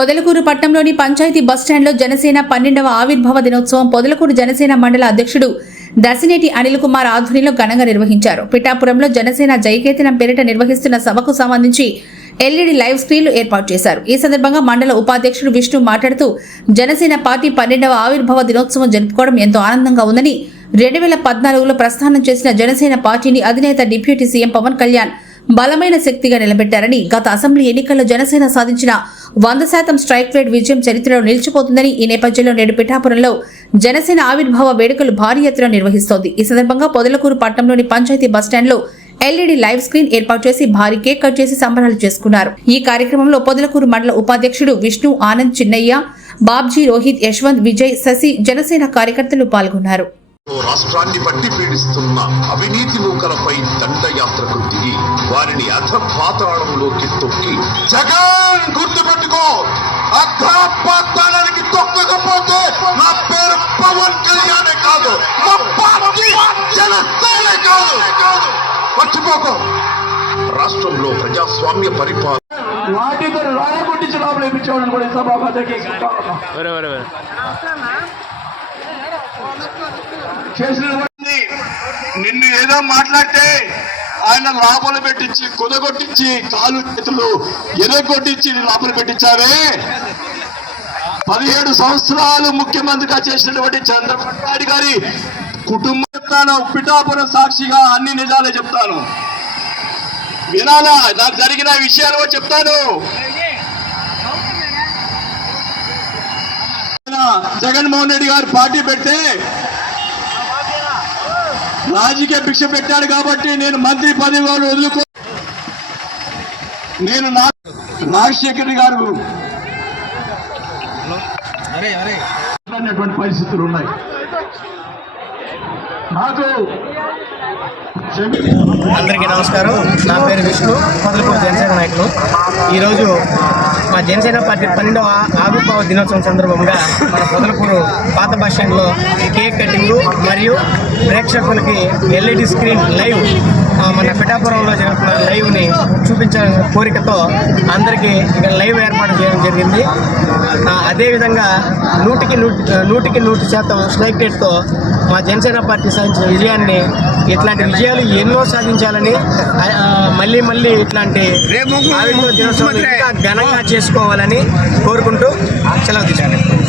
పొదలకూరు పట్టణంలోని పంచాయతీ బస్టాండ్లో జనసేన పన్నెండవ ఆవిర్భావ దినోత్సవం పొదలకూరు జనసేన మండల అధ్యక్షుడు దర్శనేటి అనిల్ కుమార్ ఆధ్వర్యంలో ఘనంగా నిర్వహించారు. పిఠాపురంలో జనసేన జయకేతనం పేరిట నిర్వహిస్తున్న సభకు సంబంధించి ఎల్ఈడి లైవ్ స్క్రీన్లు ఏర్పాటు చేశారు. ఈ సందర్భంగా మండల ఉపాధ్యక్షుడు విష్ణు మాట్లాడుతూ జనసేన పార్టీ పన్నెండవ ఆవిర్భావ దినోత్సవం జరుపుకోవడం ఎంతో ఆనందంగా ఉందని రెండు వేల పద్నాలుగులో ప్రస్థానం చేసిన జనసేన పార్టీని అధినేత డిప్యూటీ సీఎం పవన్ కళ్యాణ్ బలమైన శక్తిగా నిలబెట్టారని గత అసెంబ్లీ ఎన్నికల్లో జనసేన సాధించిన వంద శాతం స్ట్రైక్ రేట్ విజయం చరిత్రలో నిలిచిపోతుందని ఈ నేపథ్యంలో నేడు పిఠాపురంలో జనసేన ఆవిర్భావ వేడుకలు భారీ ఎత్తున నిర్వహిస్తోంది. ఈ సందర్భంగా పొదలకూరు పట్టణంలోని పంచాయతీ బస్టాండ్లో ఎల్ఈడి లైవ్ స్క్రీన్ ఏర్పాటు చేసి భారీ కేక్ కట్ చేసి సంబరాలు చేసుకున్నారు. ఈ కార్యక్రమంలో పొదలకూరు మండల ఉపాధ్యక్షుడు విష్ణు ఆనంద్ చిన్నయ్య బాబ్జీ రోహిత్ యశ్వంత్ విజయ్ శశి జనసేన కార్యకర్తలు పాల్గొన్నారు. రాష్ట్రాన్ని బట్టి పీడిస్తున్న అవినీతి మూకలపై దండయాత్రకు దిగి వారిని అధపాతాళంలోకి తొక్కి జగన్ గుర్తుపెట్టుకో! అధపాతాళానికి తొక్కకపోతే నా పేరు పవన్ కళ్యాణే కాదు మా పార్టీ జనసేనే కాదు! మర్చిపోకు! రాష్ట్రంలో ప్రజాస్వామ్య పరిపాలన వాటితో రాయకొట్టించి లోపల ఇప్పించేవాడిని కూడా సభాపతికి చేసినటువంటి నిన్ను ఏదో మాట్లాడితే ఆయన లాభాలు పెట్టించి కుదగొట్టించి కాలు చేతులు ఎదగొట్టించి లాభాలు పెట్టించారే? పదిహేడు సంవత్సరాలు ముఖ్యమంత్రిగా చేసినటువంటి చంద్రబాబు నాయుడు గారి కుటుంబం చెప్తాను పిఠాపురం సాక్షిగా అన్ని నిజాలే చెప్తాను. వినాలా? నాకు జరిగిన విషయాలు చెప్తాను. జగన్మోహన్ రెడ్డి గారు పార్టీ పెడితే రాజకీయ భిక్ష పెట్టాడు కాబట్టి నేను మంత్రి పదవి వదులుకో నేను నా రాజశేఖర్ రెడ్డి గారు అన్నటువంటి పరిస్థితులు ఉన్నాయి. నాకు అందరికీ నమస్కారం. నా పేరు విష్ణు. మొదలుకూరు జనసేన నాయకులు. ఈరోజు మా జనసేన పార్టీ పన్నెండవ ఆవిర్భావ దినోత్సవం సందర్భంగా మన పొదలకూరు పాత బస్ స్టాండ్లో కేక్ కటింగ్ మరియు ప్రేక్షకులకి ఎల్ఈడి స్క్రీన్ లైవ్ మన పిఠాపురంలో జరుగుతున్న లైవ్ని చూపించాలనే కోరికతో అందరికీ ఇక్కడ లైవ్ ఏర్పాటు చేయడం జరిగింది. అదేవిధంగా నూటికి నూటి నూటికి నూటి శాతం స్ట్రైక్ రేట్తో మా జనసేన పార్టీ సాధించిన విజయాన్ని ఇట్లాంటి విజయాలు ఎన్నో సాధించాలని మళ్ళీ మళ్ళీ ఇట్లాంటి ఘనంగా చేసుకోవాలని కోరుకుంటూ సెలవు